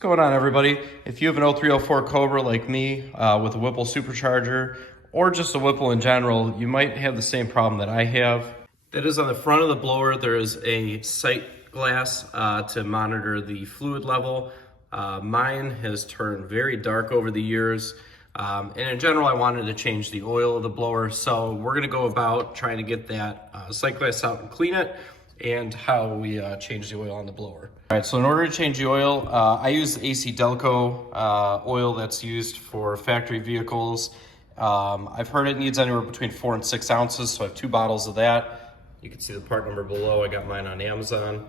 What's going on, everybody? If you have an 0304 Cobra like me with a Whipple supercharger or just a Whipple in general, you might have the same problem that I have. That is, on the front of the blower, there is a sight glass to monitor the fluid level. Mine has turned very dark over the years. And in general, I wanted to change the oil of the blower. So we're gonna go about trying to get that sight glass out and clean it, and how we change the oil on the blower. All right, so in order to change the oil, I use AC Delco oil that's used for factory vehicles. I've heard it needs anywhere between 4 and 6 ounces, so I have 2 bottles of that. You can see the part number below. I got mine on Amazon.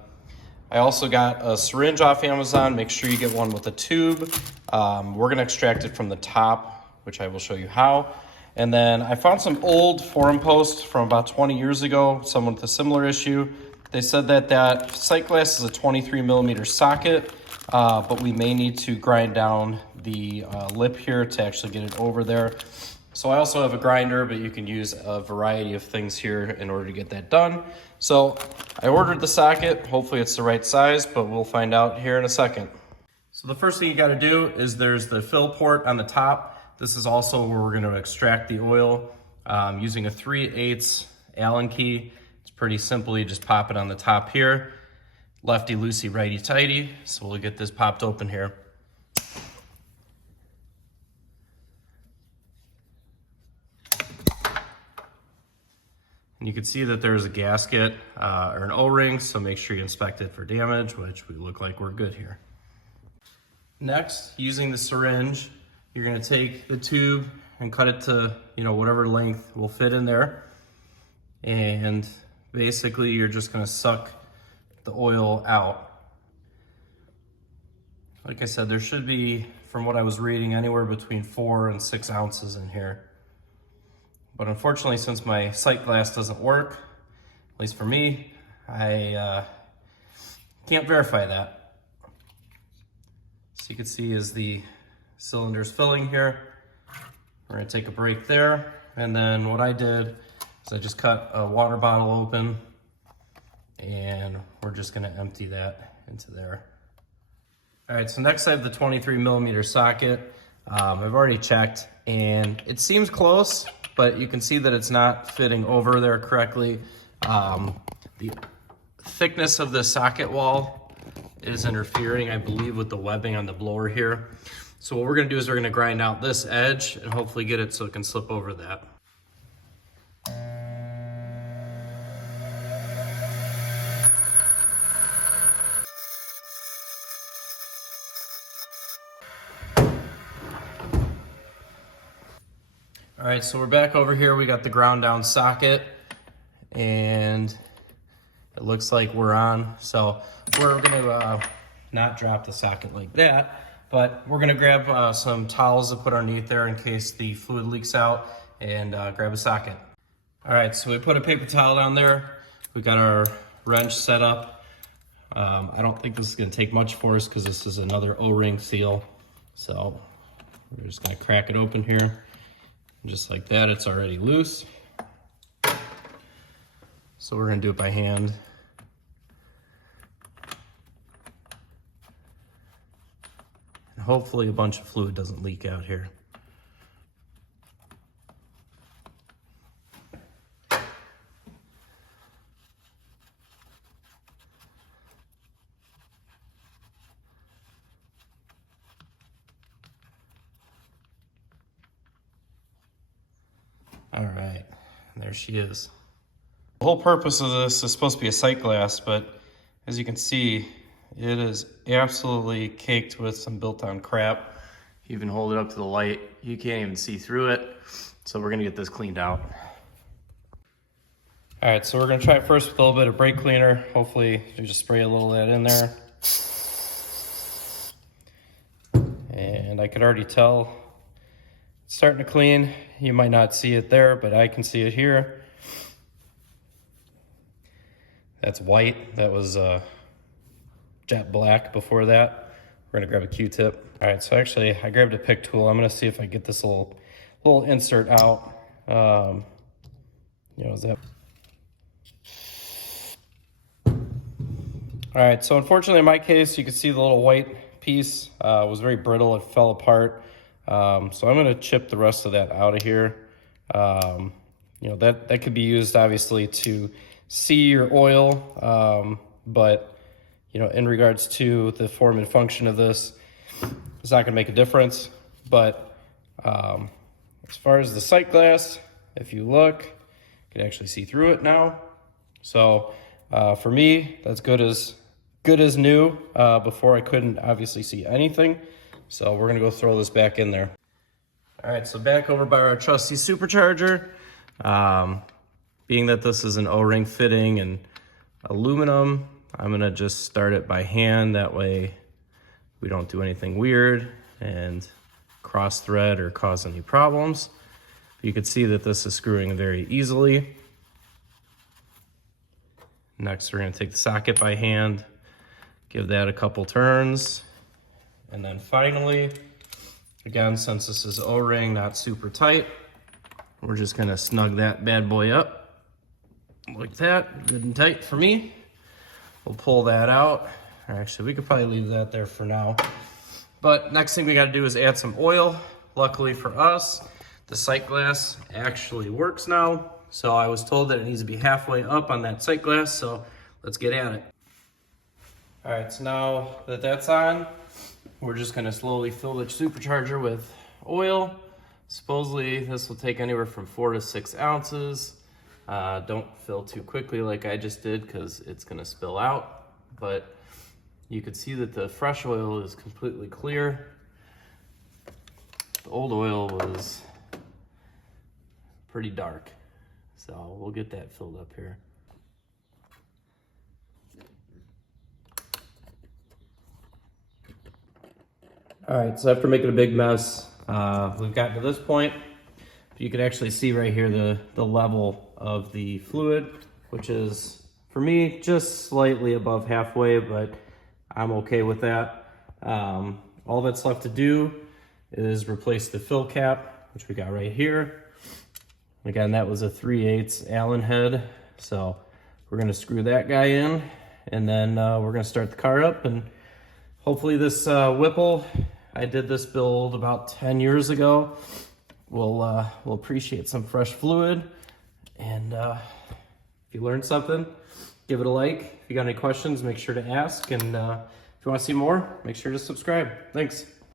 I also got a syringe off Amazon. Make sure you get one with a tube. We're gonna extract it from the top, which I will show you how. And then I found some old forum posts from about 20 years ago, someone with a similar issue. They said that sight glass is a 23 millimeter socket, but we may need to grind down the lip here to actually get it over there. So I also have a grinder, but you can use a variety of things here in order to get that done. So I ordered the socket. Hopefully it's the right size, but we'll find out here in a second. So the first thing you gotta do is there's the fill port on the top. This is also where we're gonna extract the oil using a 3/8 Allen key. Pretty simple, you just pop it on the top here. Lefty loosey, righty tighty. So we'll get this popped open here. And you can see that there's a gasket or an O-ring, so make sure you inspect it for damage, which we look like we're good here. Next, using the syringe, you're gonna take the tube and cut it to whatever length will fit in there. And basically, you're just gonna suck the oil out. Like I said, there should be, from what I was reading, anywhere between 4 and 6 ounces in here. But unfortunately, since my sight glass doesn't work, at least for me, I can't verify that. So you can see as the cylinder's filling here, we're gonna take a break there. And then what I did is I just cut a water bottle open, and we're just gonna empty that into there. All right, so next I have the 23 millimeter socket. I've already checked, and it seems close, but you can see that it's not fitting over there correctly. The thickness of the socket wall is interfering, I believe, with the webbing on the blower here. So what we're gonna do is we're gonna grind out this edge and hopefully get it so it can slip over that. All right, so we're back over here. We got the ground down socket, and it looks like we're on. So we're gonna not drop the socket like that, but we're gonna grab some towels to put underneath there in case the fluid leaks out, and grab a socket. All right, so we put a paper towel down there. We got our wrench set up. I don't think this is gonna take much for us because this is another O-ring seal. So we're just gonna crack it open here. Just like that, it's already loose. So we're gonna do it by hand. And hopefully a bunch of fluid doesn't leak out here. All right, there she is. The whole purpose of this is supposed to be a sight glass, but as you can see, it is absolutely caked with some built-on crap. You even hold it up to the light, you can't even see through it. So we're gonna get this cleaned out. All right, so we're gonna try it first with a little bit of brake cleaner. Hopefully you just spray a little of that in there. And I could already tell it's starting to clean. You might not see it there, but I can see it here. That's white. That was jet black before that. We're gonna grab a Q-tip. All right, so actually I grabbed a pick tool. I'm gonna see if I get this little insert out. Is that? All right, so unfortunately in my case, you can see the little white piece was very brittle. It fell apart. So I'm gonna chip the rest of that out of here. You know, that could be used obviously to see your oil, but you know, in regards to the form and function of this, it's not gonna make a difference. But as far as the sight glass, if you look, you can actually see through it now. So for me, that's good as new. Before I couldn't obviously see anything. So we're gonna go throw this back in there. All right, so back over by our trusty supercharger. Being that this is an O-ring fitting and aluminum, I'm gonna just start it by hand. That way we don't do anything weird and cross thread or cause any problems. You can see that this is screwing very easily. Next, we're gonna take the socket by hand, give that a couple turns. And then finally, again, since this is O-ring, not super tight, we're just gonna snug that bad boy up like that, good and tight for me. We'll pull that out. Actually, we could probably leave that there for now. But next thing we gotta do is add some oil. Luckily for us, the sight glass actually works now. So I was told that it needs to be halfway up on that sight glass, so let's get at it. All right, so now that that's on, we're just gonna slowly fill the supercharger with oil. Supposedly this will take anywhere from 4 to 6 ounces. Don't fill too quickly like I just did because it's gonna spill out. But you can see that the fresh oil is completely clear. The old oil was pretty dark. So we'll get that filled up here. All right, so after making a big mess, we've gotten to this point. You can actually see right here the level of the fluid, which is, for me, just slightly above halfway, but I'm okay with that. All that's left to do is replace the fill cap, which we got right here. Again, that was a 3/8 Allen head, so we're gonna screw that guy in, and then we're gonna start the car up, and hopefully this Whipple, I did this build about 10 years ago, we'll appreciate some fresh fluid. And if you learned something, give it a like. If you got any questions, make sure to ask, and if you want to see more, make sure to subscribe. Thanks.